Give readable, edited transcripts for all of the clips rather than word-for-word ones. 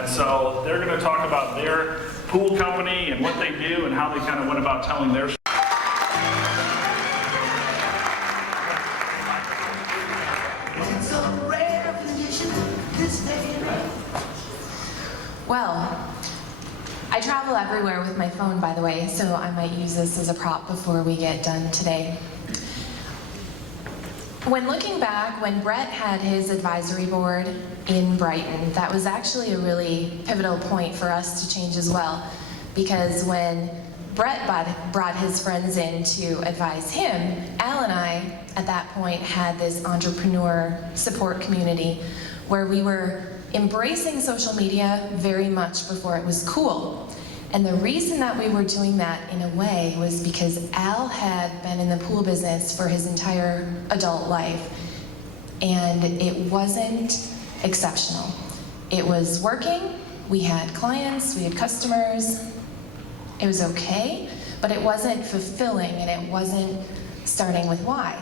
And so they're going to talk about their pool company and what they do and how they kind of went about telling their story. Well, I travel everywhere with my phone, by the way, so I might use this as a prop before we get done today. When looking back, when Brett had his advisory board in Brighton, that was actually a really pivotal point for us to change as well, because when Brett brought his friends in to advise him, Al and I, at that point, had this entrepreneur support community where we were embracing social media very much before it was cool. And the reason that we were doing that in a way was because Al had been in the pool business for his entire adult life, and it wasn't exceptional. It was working, we had clients, we had customers, it was okay, but it wasn't fulfilling and it wasn't starting with why.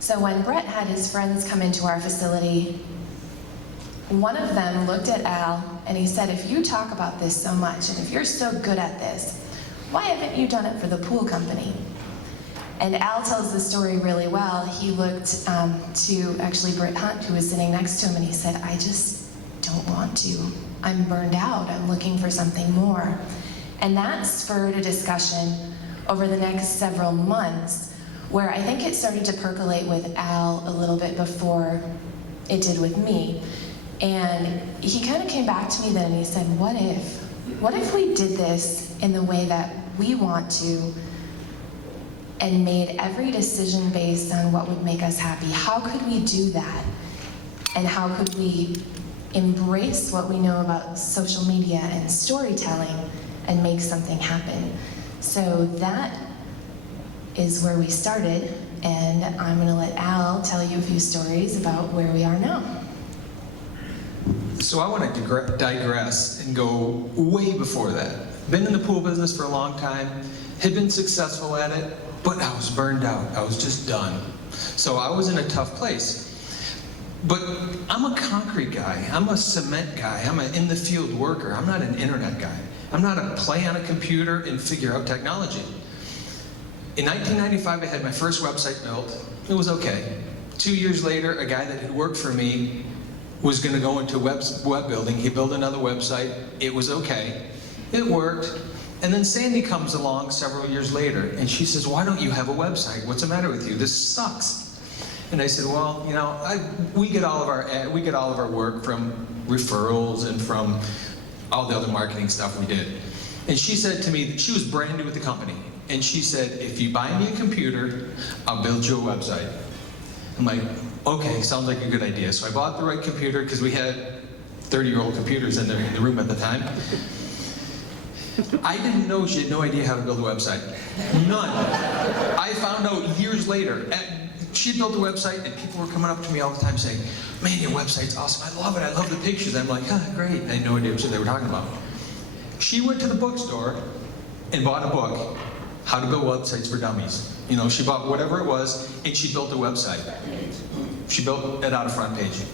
So when Brett had his friends come into our facility, one of them looked at Al and he said, if you talk about this so much and if you're so good at this, why haven't you done it for the pool company? And Al tells the story really well. He looked to actually Britt Hunt, who was sitting next to him, and he said, I just don't want to. I'm burned out. I'm looking for something more. And that spurred a discussion over the next several months where I think it started to percolate with Al a little bit before it did with me. And he kind of came back to me then and he said, what if we did this in the way that we want to and made every decision based on what would make us happy? How could we do that? And how could we embrace what we know about social media and storytelling and make something happen? So that is where we started, and I'm gonna let Al tell you a few stories about where we are now. So I want to digress and go way before that. Been in the pool business for a long time, had been successful at it, but I was burned out. I was just done. So I was in a tough place. But I'm a concrete guy. I'm a cement guy. I'm an in-the-field worker. I'm not an internet guy. I'm not a play on a computer and figure out technology. In 1995, I had my first website built. It was okay. 2 years later, a guy that had worked for me was going to go into web building. He built another website. It was okay. It worked. And then Sandy comes along several years later, and she says, why don't you have a website? What's the matter with you? This sucks. And I said, well, you know, we get all of our work from referrals and from all the other marketing stuff we did. And she said to me that she was brand new with the company. And she said, if you buy me a computer, I'll build you a website. I'm like, okay, sounds like a good idea. So I bought the right computer because we had 30-year-old computers in the room at the time. I didn't know she had no idea how to build a website. None. I found out years later. She built a website and people were coming up to me all the time saying, man, your website's awesome. I love it. I love the pictures. I'm like, great. I had no idea what they were talking about. She went to the bookstore and bought a book, How to Build Websites for Dummies. You know, she bought whatever it was and she built a website. She built it out of front page.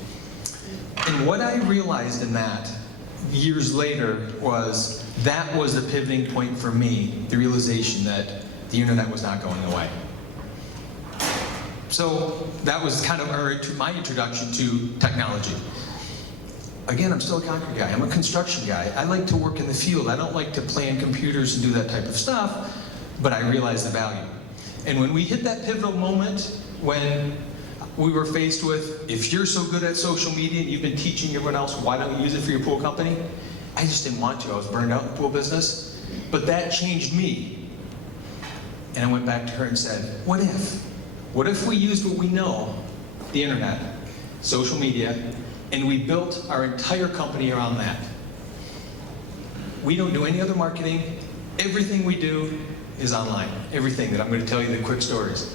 And what I realized in that years later was that was the pivoting point for me, the realization that the internet was not going away. So that was kind of my introduction to technology. Again, I'm still a concrete guy. I'm a construction guy. I like to work in the field. I don't like to play on computers and do that type of stuff, but I realize the value. And when we hit that pivotal moment, when we were faced with, if you're so good at social media and you've been teaching everyone else, why don't you use it for your pool company? I just didn't want to. I was burned out in the pool business. But that changed me. And I went back to her and said, what if? What if we used what we know, the internet, social media, and we built our entire company around that? We don't do any other marketing. Everything we do is online. Everything that I'm going to tell you, the quick stories.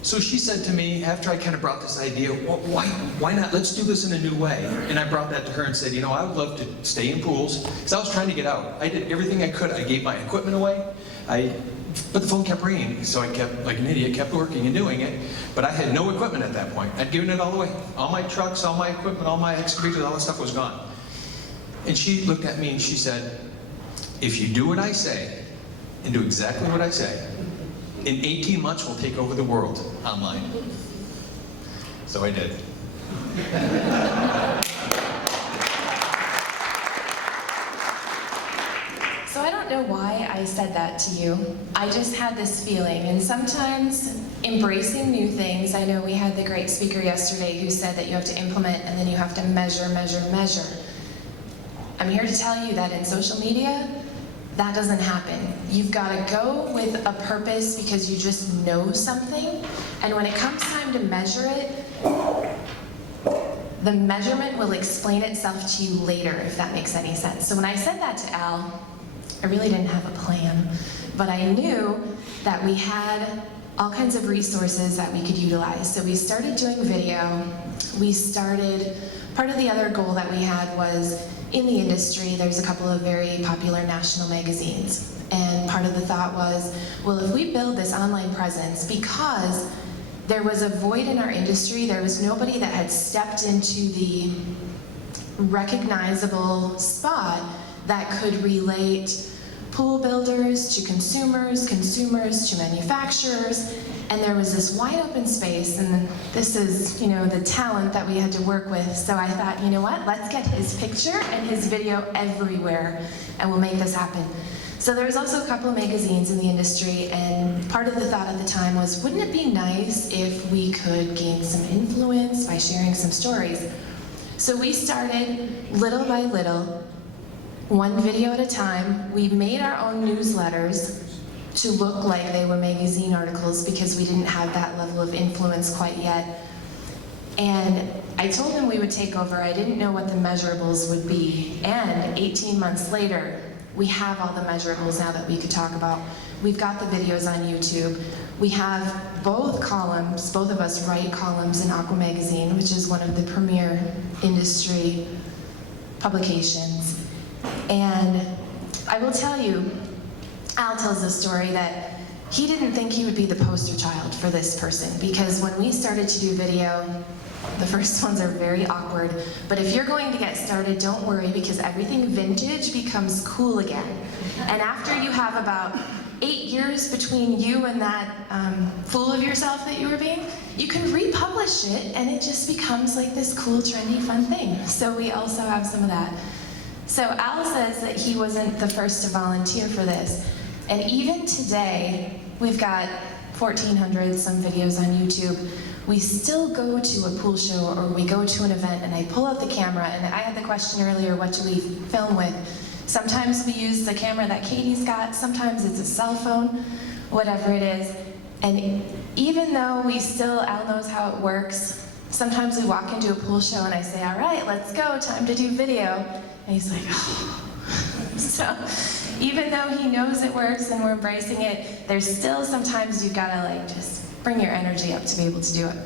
So she said to me, after I kind of brought this idea, well, why not? Let's do this in a new way. And I brought that to her and said, you know, I would love to stay in pools, because I was trying to get out. I did everything I could. I gave my equipment away. But the phone kept ringing, so I kept, like an idiot, kept working and doing it. But I had no equipment at that point. I'd given it all away. All my trucks, all my equipment, all my excavators, all that stuff was gone. And she looked at me and she said, if you do what I say, and do exactly what I say, in 18 months we'll take over the world online. So I did. So I don't know why I said that to you. I just had this feeling, and sometimes embracing new things, I know we had the great speaker yesterday who said that you have to implement and then you have to measure, measure, measure. I'm here to tell you that in social media, that doesn't happen. You've got to go with a purpose because you just know something, and when it comes time to measure it, the measurement will explain itself to you later, if that makes any sense. So when I said that to Al, I really didn't have a plan, but I knew that we had all kinds of resources that we could utilize. So we started doing video. Part of the other goal that we had was, in the industry, there's a couple of very popular national magazines. And part of the thought was, well, if we build this online presence, because there was a void in our industry, there was nobody that had stepped into the recognizable spot that could relate pool builders to consumers, consumers to manufacturers, and there was this wide open space, and this is, the talent that we had to work with. So I thought, you know what, let's get his picture and his video everywhere, and we'll make this happen. So there was also a couple of magazines in the industry, and part of the thought at the time was, wouldn't it be nice if we could gain some influence by sharing some stories? So we started little by little, one video at a time. We made our own newsletters to look like they were magazine articles because we didn't have that level of influence quite yet. And I told him we would take over. I didn't know what the measurables would be. And 18 months later, we have all the measurables now that we could talk about. We've got the videos on YouTube. We have both columns, both of us write columns in Aqua Magazine, which is one of the premier industry publications. And I will tell you, Al tells the story that he didn't think he would be the poster child for this person, because when we started to do video, the first ones are very awkward, but if you're going to get started, don't worry, because everything vintage becomes cool again. And after you have about 8 years between you and that fool of yourself that you were being, you can republish it and it just becomes like this cool, trendy, fun thing. So we also have some of that. So Al says that he wasn't the first to volunteer for this. And even today, we've got 1,400 some videos on YouTube. We still go to a pool show or we go to an event and I pull out the camera, and I had the question earlier, what do we film with? Sometimes we use the camera that Katie's got, sometimes it's a cell phone, whatever it is. And even though Al knows how it works, sometimes we walk into a pool show and I say, all right, let's go, time to do video. And he's like, oh. So even though he knows it works and we're embracing it, there's still sometimes you've gotta just bring your energy up to be able to do it.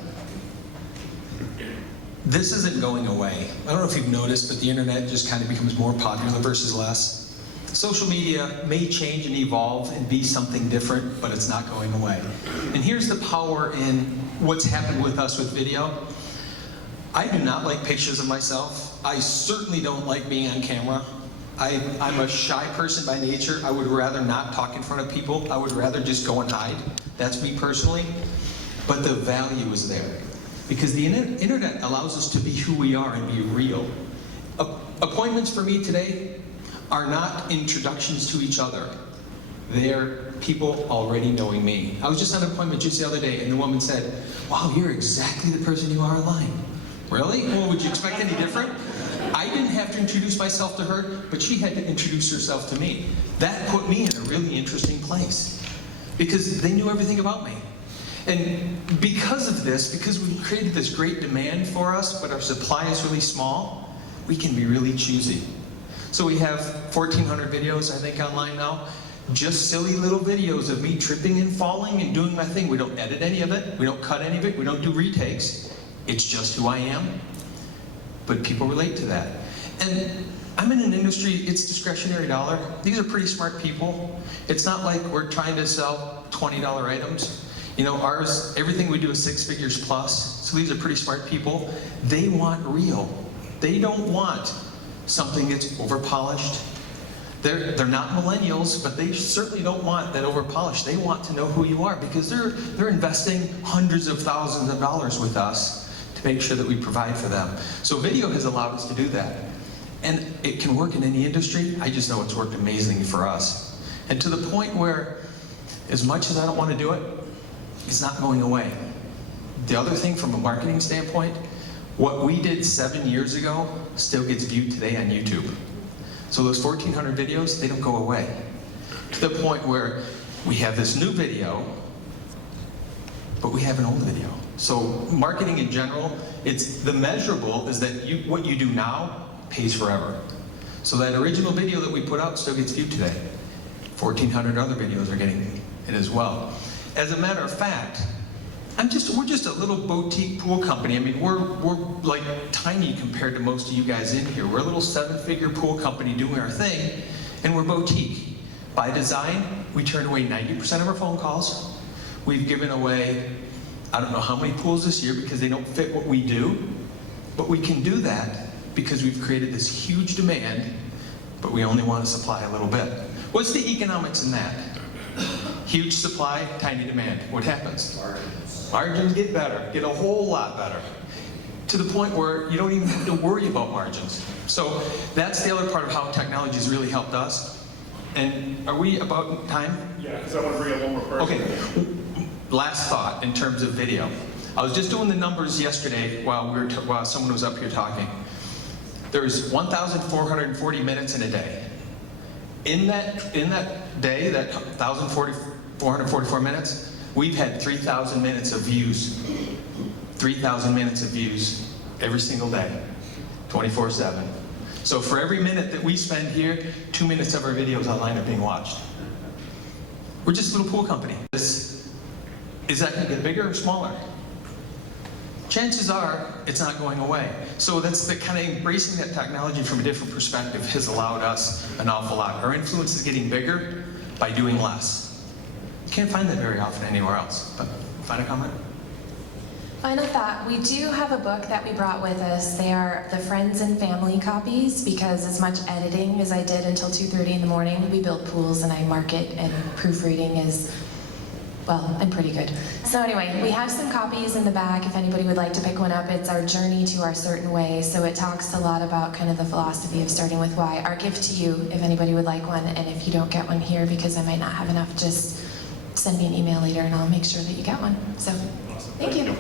This isn't going away. I don't know if you've noticed, but the internet just kind of becomes more popular versus less. Social media may change and evolve and be something different, but it's not going away. And here's the power in what's happened with us with video. I do not like pictures of myself. I certainly don't like being on camera. I'm a shy person by nature. I would rather not talk in front of people. I would rather just go and hide. That's me personally. But the value is there. Because the internet allows us to be who we are and be real. Appointments for me today are not introductions to each other. They're people already knowing me. I was just on an appointment just the other day, and the woman said, wow, you're exactly the person you are online. Really? Well, would you expect any different? I didn't have to introduce myself to her, but she had to introduce herself to me. That put me in a really interesting place, because they knew everything about me. And because of this, because we've created this great demand for us, but our supply is really small, we can be really choosy. So we have 1,400 videos, I think, online now. Just silly little videos of me tripping and falling and doing my thing. We don't edit any of it. We don't cut any of it. We don't do retakes. It's just who I am. But people relate to that. And I'm in an industry, it's discretionary dollar. These are pretty smart people. It's not like we're trying to sell $20 items. Ours, everything we do is 6 figures plus. So these are pretty smart people. They want real. They don't want something that's over-polished. They're not millennials, but they certainly don't want that over-polished. They want to know who you are because they're investing hundreds of thousands of dollars with us to make sure that we provide for them. So video has allowed us to do that. And it can work in any industry. I just know it's worked amazingly for us. And to the point where, as much as I don't want to do it, it's not going away. The other thing from a marketing standpoint, what we did 7 years ago still gets viewed today on YouTube. So those 1,400 videos, they don't go away. To the point where we have this new video, but we have an old video. So marketing in general, it's the measurable is that what you do now pays forever. So that original video that we put out still gets viewed today. 1,400 other videos are getting it as well. As a matter of fact, we're just a little boutique pool company. I mean, we're like tiny compared to most of you guys in here. We're a little 7-figure pool company doing our thing, and we're boutique. By design, we turn away 90% of our phone calls. We've given away, I don't know how many pools this year because they don't fit what we do, but we can do that because we've created this huge demand, but we only want to supply a little bit. What's the economics in that? Huge supply, tiny demand. What happens? Margins get better, get a whole lot better. To the point where you don't even have to worry about margins. So that's the other part of how technology has really helped us. And are we about time? Yeah, because I want to bring up one more person. Okay, last thought in terms of video. I was just doing the numbers yesterday while someone was up here talking. There's 1,440 minutes in a day. In that day, that 1,444 minutes, we've had 3,000 minutes of views. 3,000 minutes of views every single day, 24/7. So for every minute that we spend here, 2 minutes of our videos online are being watched. We're just a little pool company. Is that going to get bigger or smaller? Chances are it's not going away. So that's the kind of embracing that technology from a different perspective has allowed us an awful lot. Our influence is getting bigger by doing less. You can't find that very often anywhere else. But final comment? Final thought, we do have a book that we brought with us. They are the friends and family copies because as much editing as I did until 2:30 in the morning, we build pools and I market and proofreading is, well, I'm pretty good. So anyway, we have some copies in the back if anybody would like to pick one up. It's our journey to our certain way. So it talks a lot about kind of the philosophy of starting with why. Our gift to you if anybody would like one. And if you don't get one here because I might not have enough, just send me an email later and I'll make sure that you get one. So thank you.